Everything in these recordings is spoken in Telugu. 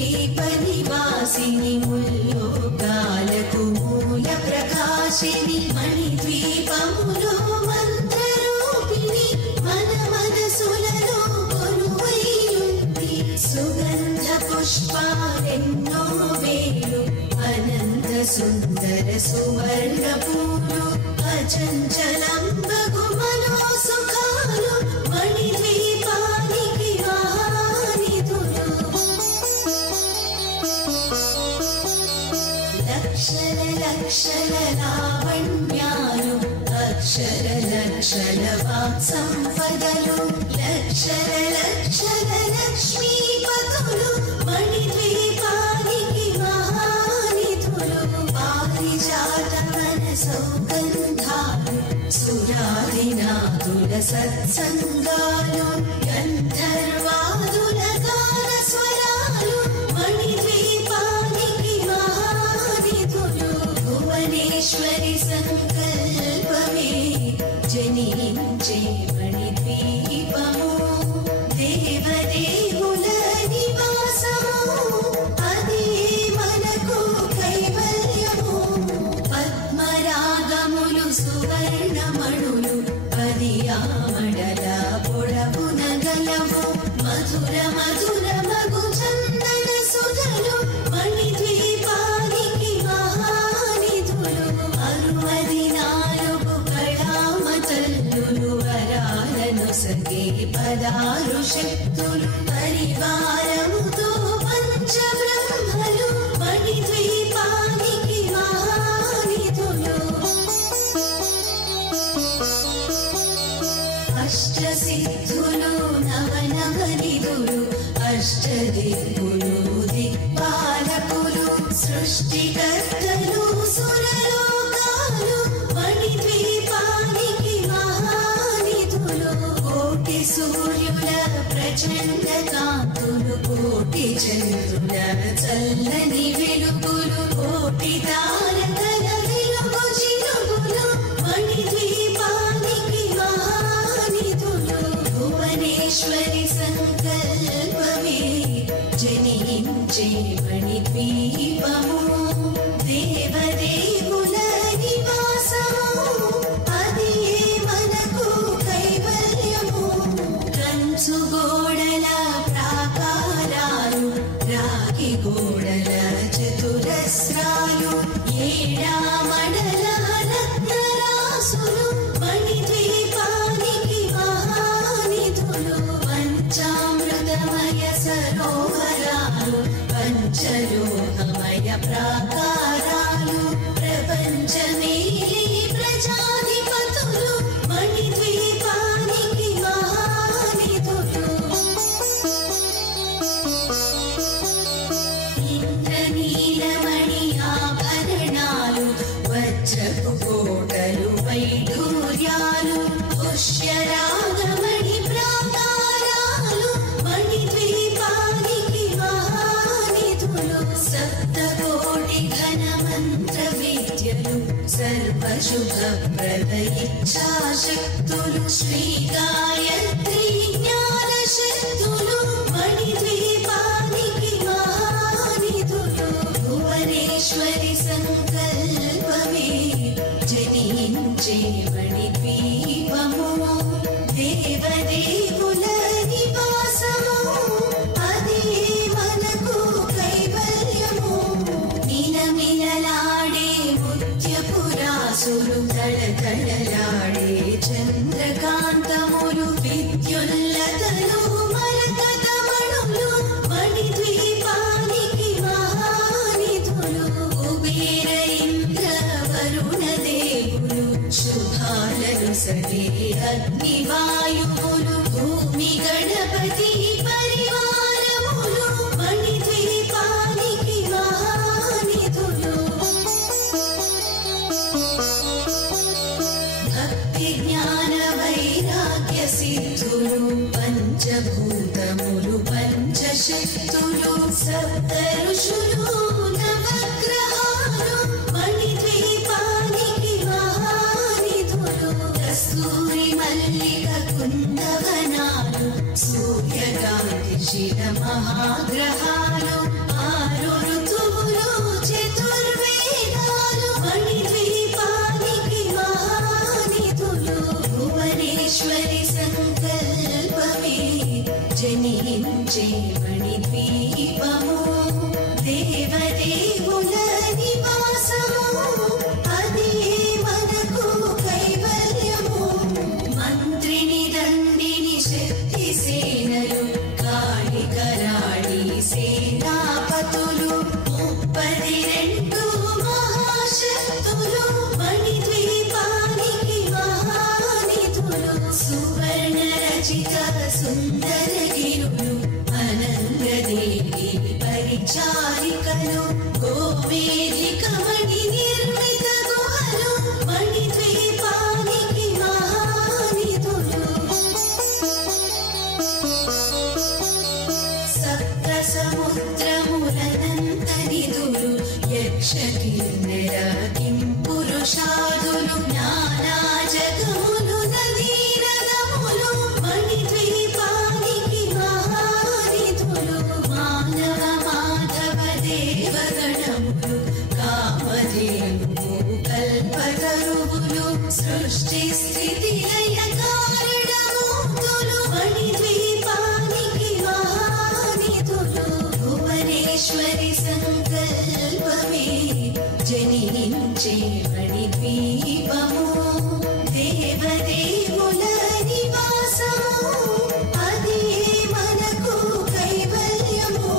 మణిద్వీప నివాసిని ముల్లోకాలకు మూల ప్రకాశిని మణిద్వీపములో మంత్రరూపిణి మన మనసులలో కొలువైయుంది సుగంధ పుష్పాలెన్నో వేలు అనంత సుందర సువర్ణ పూలు అచంచలంబగు మనో సుఖాలు మణిద్వీపానికి వానిధులు లక్షల లక్షల లావణ్యాలు అక్షర లక్షల వాక్ సంపదలు లక్షల లక్షల లక్ష్మీపతులు మణిద్వీపానికి వానిధులు పారిజాత వన సౌగంధాలు సురాదినాదుల సత్సంగాలు గంధర్వాదుల గాన స్వరాలు మణిద్వీపానికి వానిధులు భువనేశ్వరి సంకల్పమే జనించే మణిద్వీపము దేవదేవుల నివాసము అదే మనకు కైవల్యము పద్మరాగములు సువర్ణమణులు పదియామడల పొడవున గలవు మధుర మధుర మగు చందన సుధలు మణిద్వీపానికి వానిధులు 64 కళామతల్లులు వరాలను సగే 16 శక్తులు పరివారముతో పంచబ్రహ్మలు మణిద్వీపానికి వానిధులు అష్టసిద్ధులు నవనవనిధులు అష్టదిక్కులు దిక్పాలకులు సృష్టికర్తలు సురలోకాలు మణిద్వీపానికి వానిధులు కోటి సూర్యుల ప్రచండ కాంతులు కోటి చంద్రుల చల్లని వెలుగులు కోటి తారకల వెలుగు చిరుగులు మణిద్వీపానికి వానిధులు భువనేశ్వరి సంకల్పమే జనించే మణిద్వీపము దేవదేవుల నివాసము అదే మనకు కైవల్యము కంచు గోడల ప్రాకారాలు రాగి గోడల చతురస్రాలు ఏడామడల రత్నరాసులు మణిద్వీపానికి వానిధులు పంచామృతమయ సరోవరాలు పంచలోహమయ ప్రాకారాలు ప్రపంచమేలే ప్రజాధిపతులు మణిద్వీపానికి వానిధులు ఇంద్రనీలమణి ఆభరణాలు వజ్రపు కోటలు వైఢూర్యాలు పుష్యరాగమణి ప్రాకారాలు మణిద్వీపానికి వానిధులు సప్తకోటి ఘన మంత్ర విద్యలు సర్వశుభప్రద ఇచ్ఛాశక్తులు శ్రీ గాయత్రి జ్ఞాన శక్తులు మణిద్వీపానికి వానిధులు భువనేశ్వరి సంకల్పమే జనించే మణిద్వీపము దేవదేవుల నివాసము అదే మనకు కైవల్యము నిలమిలలాడే ముత్యపురాసులు తళతళలాడే చంద్రకాంతములు విద్యుల్లతలు మరకతమణులు మణిద్వీపానికి వానిధులు కుబేర ఇంద్ర వరుణ దేవులు శుభాలను సగే అగ్నివాయువులు భూమి గణపతి పరివారములు మణిద్వీపానికి వానిధులు భక్తి జ్ఞాన వైరాగ్య సిద్ధులు పంచభూతములు పంచశక్తులు సప్త ఋషులు నవగ్రహాలు మణిద్వీపానికి వానిధులు కస్తూరి మల్లిక కుందవనాలు సూర్యకాంతి శిల మహాగ్రహాలు జనించే మణిద్వీపము దేవదేవుల నివాసము అదే మనకు కైవల్యము మంత్రిని దండిని శక్తి సేనలు కాళి కరాళి సేనాపతులు 32 మహాశక్తులు మణిద్వీపానికి మహానిధులు సువర్ణ రచిత సుందర గిరులు అనంగదేవి పరిచారికలు గోవేదిక మణి నిర్మిత గుహలు మణిద్వీపానికి మహానిధులు సప్త సముద్రములనంత నిధులు యక్ష కిన్నెర కిం పురుషాదులు నానా జగములు నదీ నదములు మణిద్వీపానికి మహానిధులు మానవ మాధవ దేవగణములు కామధేనువు కల్పతరువులు సృష్టి స్థితి లయ కారణమూర్తులు మణిద్వీపానికి మహానిధులు భువనేశ్వరి సంకల్పమే జనించే మణిద్వీపము దేవదేవుల నివాసము అదే మనకు కైవల్యము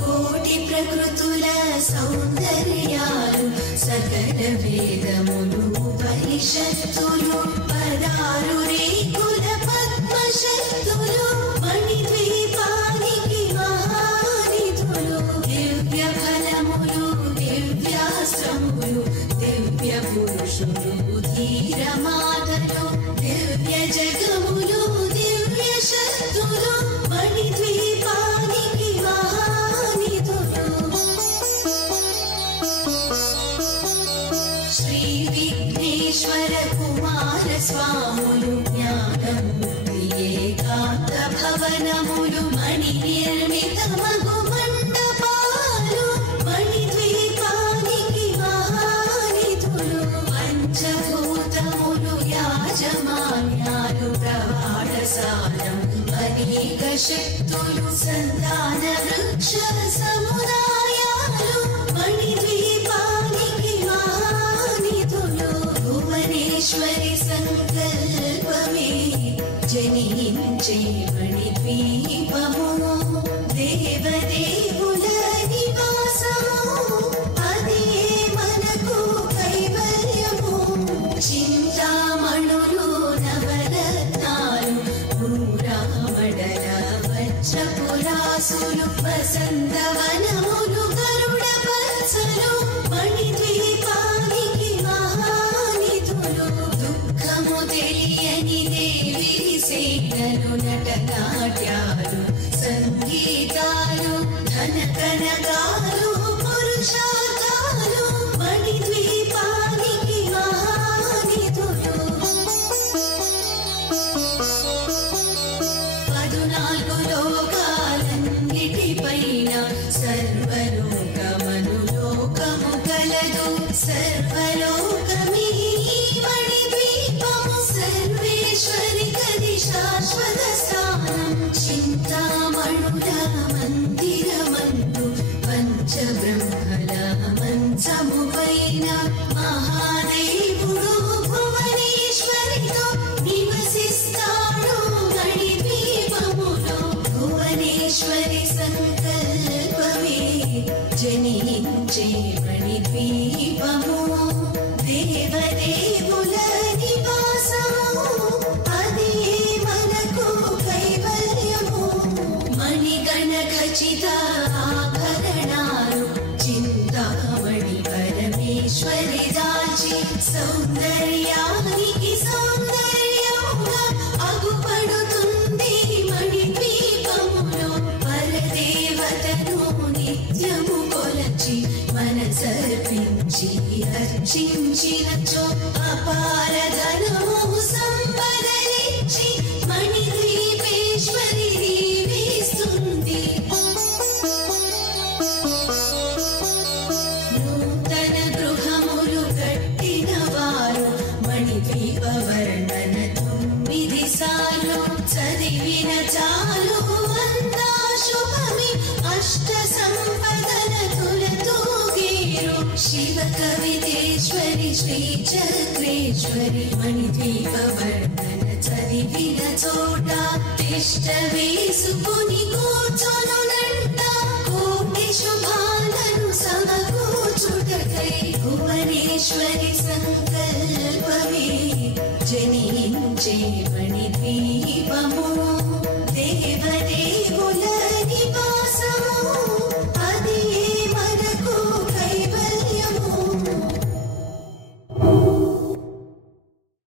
కోటి ప్రకృతుల సౌందర్యాలు సకల వేదములు ఉపనిషత్తులు 16 రేకుల పద్మశక్తులు మణిద్వీపానికి మహానిధులు దివ్య ఫలములు దివ్యాశ్రములు దివ్య పురుషులు ధీరమాతలు దివ్య జగములు దివ్య శక్తులు మణిద్వీపానికి మహానిధులు శ్రీ విఘ్నేశ్వర కుమార స్వాములు జ్ఞానమూర్తి ఏకాంత భవనములు మణి నిర్మిత మగు మండపాలు మణిద్వీపానికి మహానిధులు పంచభూతములు యాజమాన్యాలు ప్రవాళసారం అనేక శక్తులు సంతాన వృక్ష సముదాయాలు మణిద్వీపానికి మహానిధులు భువనేశ్వరి సంకల్పమే జనించే మణిద్వీపము దేవదేవుల నివాసము అదే మనకు కైవల్యము చింతామణులు నవరత్నాలు భూరామడల వజ్రపురాసులు వసంతవనములు గరుడ పచ్చలు మణిద్వీపానికి మహానిధులు దుఃఖము తెలియని దేవి సేనలు నటనాట్యాలు సంగీతాలు ధనకనగాలు పురుషార్థాలు మణిద్వీపానికి మహానిధులు 14 లోకాలన్నిటిపైన సర్వలోకమనులోకము కలదు సర్వలోకమీ మణిద్వీపము సర్వేశ్వరి గది శాశ్వత స్థానం చింతామణుల మందిరమందు పంచబ్రహ్మల మంచముపైన మహాదేవుడు భువనేశ్వరితో నివసిస్తాడు మణిద్వీపములో భువనేశ్వరి సంకల్పమే జనించే మణిద్వీపము దేవదేవుల నివాసము అదే మనకు కైవల్యము మణిగణ ఖచిత ఆభరణాలు చింతామణి పరమేశ్వరి దాచి సౌందర్యానికి సౌందర్యముగా అగుపడుతుంది మణిద్వీపములో పరదేవతను నిత్యము కొలచి మనసర్పించి అర్చించినచో అపార ధనము సంపదలిచ్చి మణిద్వీపేశ్వరి దీవిస్తుంది నూతన గృహములు కట్టిన వారు మణిద్వీప వర్ణన 9 సార్లు చదివిన చాలు అంతా శ్రీచక్రేశ్వరి మణిద్వీపవర్ణన చదివిన చోట తిష్ట వేసుకుని కూర్చొనునంట కోటి శుభాలను సమకూర్చుటకై భువనేశ్వరి సంకల్పమే జనించే మణిద్వీపము